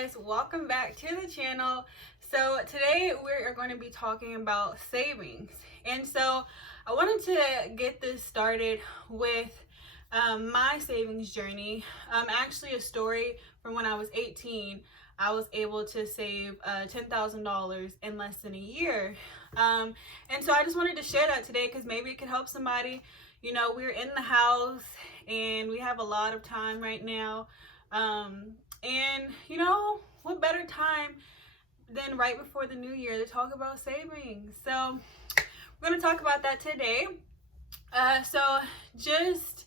guys, welcome back to the channel. So today we are going to be talking about savings, and so I wanted to get this started with my savings journey. Actually a story from when I was 18. I was able to save $10,000 in less than a year, and so I just wanted to share that today because maybe it could help somebody. You know, we're in the house and we have a lot of time right now. And you know, what better time than right before the new year to talk about savings? So we're going to talk about that today. So just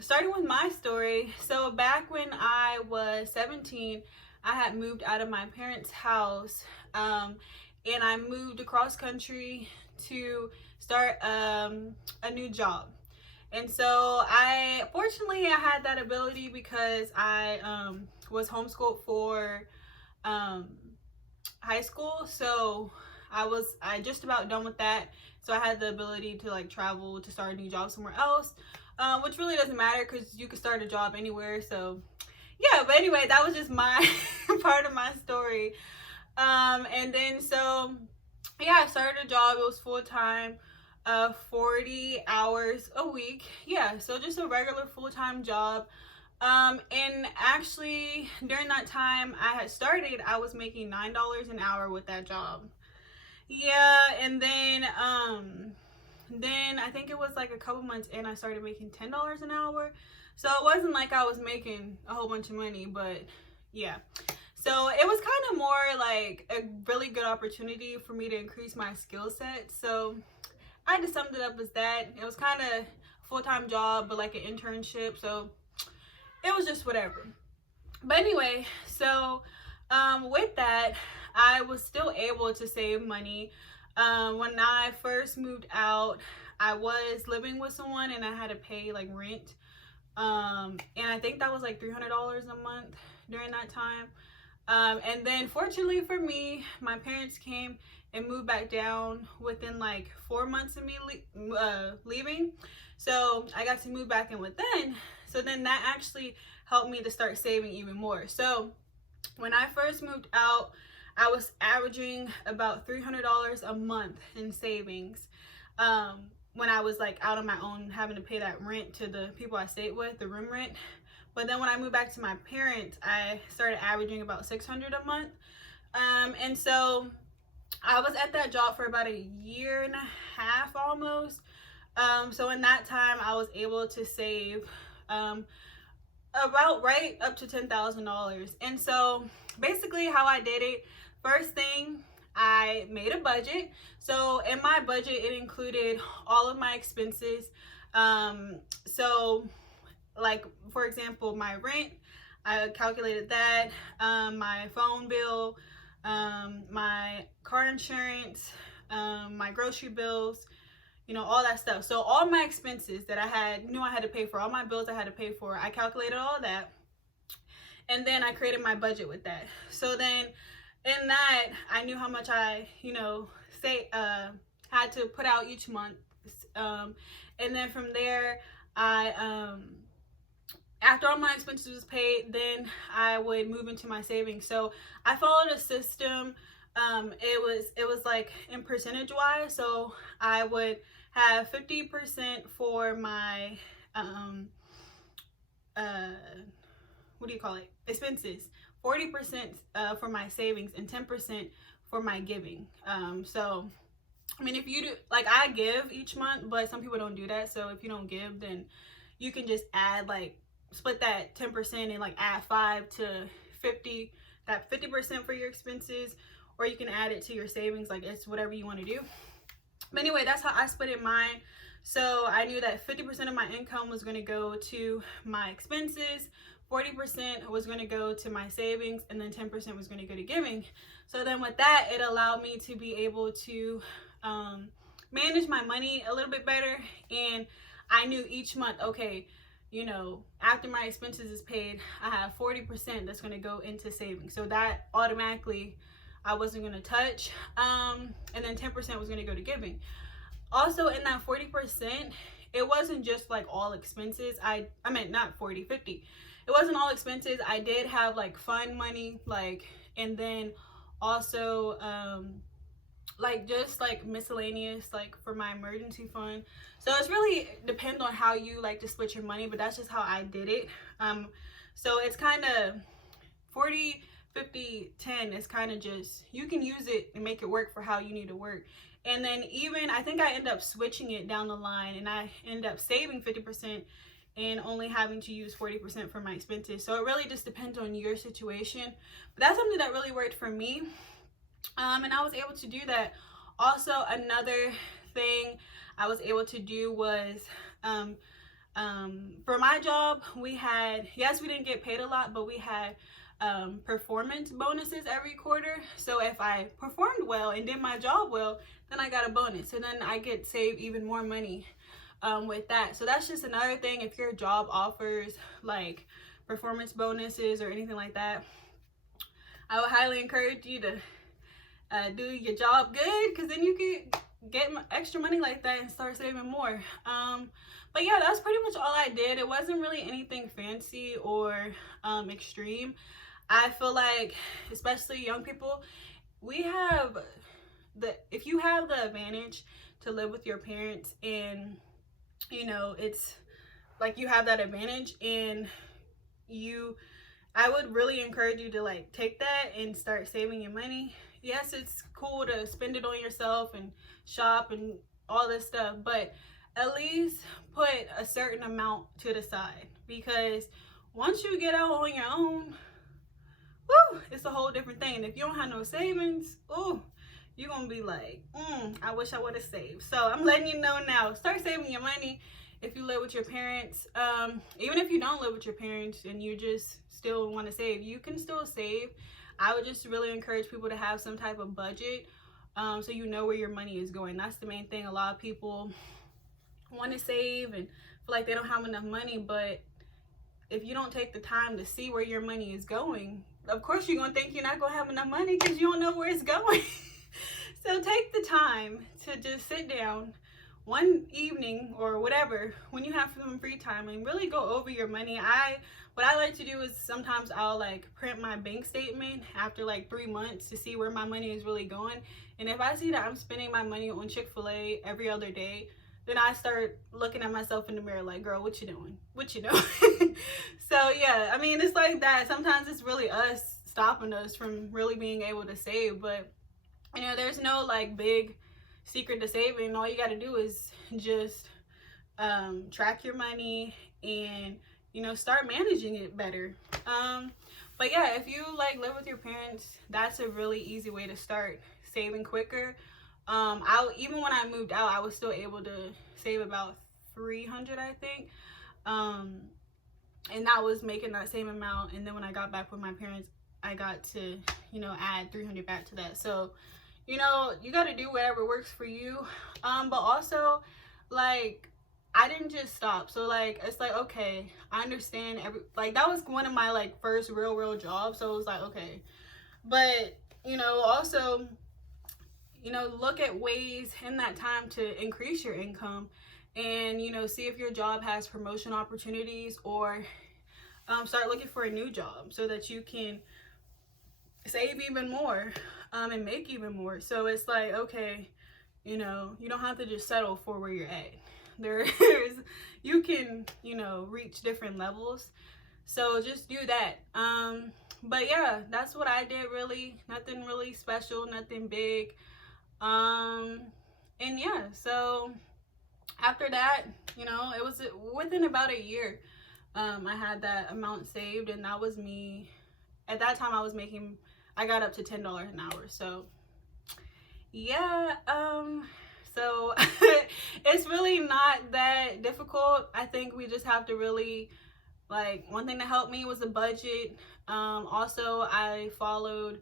starting with my story. So back when I was 17, I had moved out of my parents' house, and I moved across country to start a new job. And so fortunately I had that ability because I was homeschooled for high school. So I just about done with that. So I had the ability to like travel to start a new job somewhere else, which really doesn't matter because you could start a job anywhere. So yeah, but anyway, that was just my part of my story. And then so yeah, I started a job. It was full-time. 40 hours a week. Yeah, so just a regular full-time job. And actually during that time I had started, I was making $9 an hour with that job. Yeah, and then I think it was like a couple months in, I started making $10 an hour. So it wasn't like I was making a whole bunch of money, but yeah. So it was kind of more like a really good opportunity for me to increase my skill set. So I just summed it up as that. It was kind of a full-time job, but like an internship. So it was just whatever. But anyway, so with that, I was still able to save money. When I first moved out, I was living with someone and I had to pay like rent. And I think that was like $300 a month during that time. And then fortunately for me, my parents came and moved back down within like 4 months of me leaving. So I got to move back in with them. So then that actually helped me to start saving even more. So when I first moved out, I was averaging about $300 a month in savings. When I was like out on my own, having to pay that rent to the people I stayed with, the room rent. But then when I moved back to my parents, I started averaging about $600 a month. And so I was at that job for about a year and a half almost. So in that time, I was able to save about right up to $10,000. And so basically how I did it, first thing, I made a budget. So in my budget, it included all of my expenses. So like, for example, my rent, I calculated that, my phone bill, my car insurance, my grocery bills, you know, all that stuff. So all my expenses that I knew I had to pay for, all my bills I had to pay for, I calculated all that. And then I created my budget with that. So then in that, I knew how much I, you know, had to put out each month. And then from there, after all my expenses was paid, then I would move into my savings. So I followed a system. It was like in percentage wise. So I would have 50% for my what do you call it? Expenses. 40% for my savings and 10% for my giving. So I mean, if you do, like, I give each month, but some people don't do that. So if you don't give, then you can just add like split that 10% and like add 5 to 50, that 50% for your expenses, or you can add it to your savings. Like, it's whatever you want to do. But anyway, that's how I split it mine. So I knew that 50% of my income was going to go to my expenses, 40% was going to go to my savings, and then 10% was going to go to giving. So then with that, it allowed me to be able to manage my money a little bit better. And I knew each month, okay, you know, after my expenses is paid, I have 40% that's going to go into savings. So that automatically I wasn't going to touch. And then 10% was going to go to giving. Also in that 40%, it wasn't just like all expenses. I meant not 40, 50. it wasn't all expenses. I did have like fun money, like, and then also like just like miscellaneous, like for my emergency fund. So it's really depends on how you like to split your money, but that's just how I did it. So it's kind of 40, 50, 10 is kind of just, you can use it and make it work for how you need to work. And then even, I think I end up switching it down the line, and I end up saving 50% and only having to use 40% for my expenses. So it really just depends on your situation. But that's something that really worked for me. And I was able to do that. Also, another thing I was able to do was, for my job, we had, yes, we didn't get paid a lot, but we had performance bonuses every quarter. So if I performed well and did my job well, then I got a bonus, and then I get save even more money with that. So that's just another thing. If your job offers like performance bonuses or anything like that, I would highly encourage you to do your job good, because then you can get extra money like that and start saving more. But yeah, that's pretty much all I did. It wasn't really anything fancy or extreme. I feel like, especially young people, we have if you have the advantage to live with your parents, and you know, it's like you have that advantage, and I would really encourage you to like take that and start saving your money. Yes, it's cool to spend it on yourself and shop and all this stuff, but at least put a certain amount to the side, because once you get out on your own, woo, it's a whole different thing. And if you don't have no savings, ooh, you're gonna be like, I wish I would have saved. So I'm letting you know now, start saving your money. If you live with your parents, even if you don't live with your parents and you just still want to save, you can still save. I would just really encourage people to have some type of budget, so you know where your money is going. That's the main thing. A lot of people want to save and feel like they don't have enough money, but if you don't take the time to see where your money is going, of course you're going to think you're not going to have enough money, because you don't know where it's going. So take the time to just sit down one evening or whatever, when you have some free time, and really go over your money. What I like to do is sometimes I'll like print my bank statement after like 3 months to see where my money is really going. And if I see that I'm spending my money on Chick-fil-A every other day, then I start looking at myself in the mirror like, girl, what you doing? What you doing? So yeah, I mean, it's like that. Sometimes it's really us stopping us from really being able to save. But you know, there's no like big secret to saving. All you got to do is just track your money and, you know, start managing it better. But yeah, if you like live with your parents, that's a really easy way to start saving quicker. Even when I moved out, I was still able to save about $300, I think. And that was making that same amount. And then when I got back with my parents, I got to, you know, add $300 back to that. So, you know, you got to do whatever works for you. But also, like, I didn't just stop. So, like, it's like, okay, I understand like, that was one of my, like, first real jobs. So it was like, okay. But, you know, also, you know, look at ways in that time to increase your income, and, you know, see if your job has promotion opportunities, or start looking for a new job so that you can save even more and make even more. So it's like, okay, you know, you don't have to just settle for where you're at. You can, you know, reach different levels. So just do that. But yeah, that's what I did. Really, nothing really special, nothing big. And yeah, so after that, you know, it was within about a year, I had that amount saved, and that was me. At that time, I got up to $10 an hour. So yeah, so it's really not that difficult. I think we just have to really, like, one thing that helped me was a budget. Also, I followed,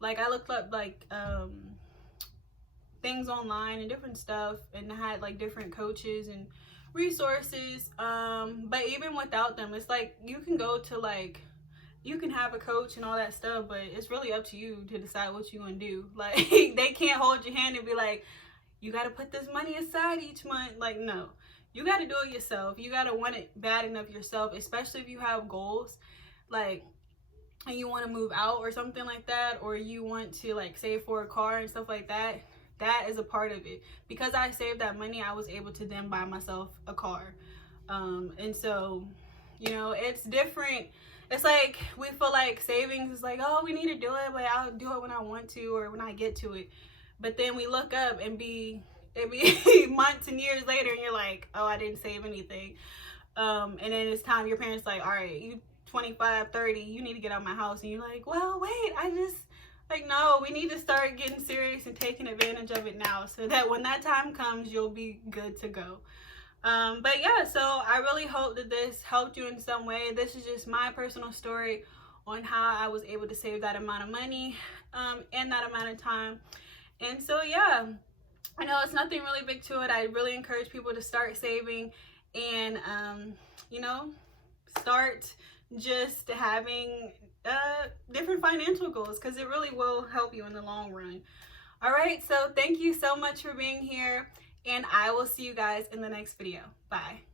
like, I looked up, like, things online and different stuff, and I had, like, different coaches and resources. But even without them, it's like, you can go to, like, you can have a coach and all that stuff, but it's really up to you to decide what you want to do. Like, they can't hold your hand and be like, you got to put this money aside each month. Like, no, you got to do it yourself. You got to want it bad enough yourself, especially if you have goals, like, and you want to move out or something like that, or you want to like save for a car and stuff like that. That is a part of it. Because I saved that money, I was able to then buy myself a car. And so, you know, it's different. It's like we feel like savings is like, oh, we need to do it, but I'll do it when I want to or when I get to it. But then we look up and it be months and years later, and you're like, oh, I didn't save anything. And then it's time, your parents like, all right, you 25, 30, you need to get out of my house. And you're like, well, wait, like, no, we need to start getting serious and taking advantage of it now, so that when that time comes, you'll be good to go. But yeah, so I really hope that this helped you in some way. This is just my personal story on how I was able to save that amount of money in that amount of time. And so yeah, I know it's nothing really big to it. I really encourage people to start saving and you know, start just having different financial goals, because it really will help you in the long run. All right, so thank you so much for being here, and I will see you guys in the next video. Bye.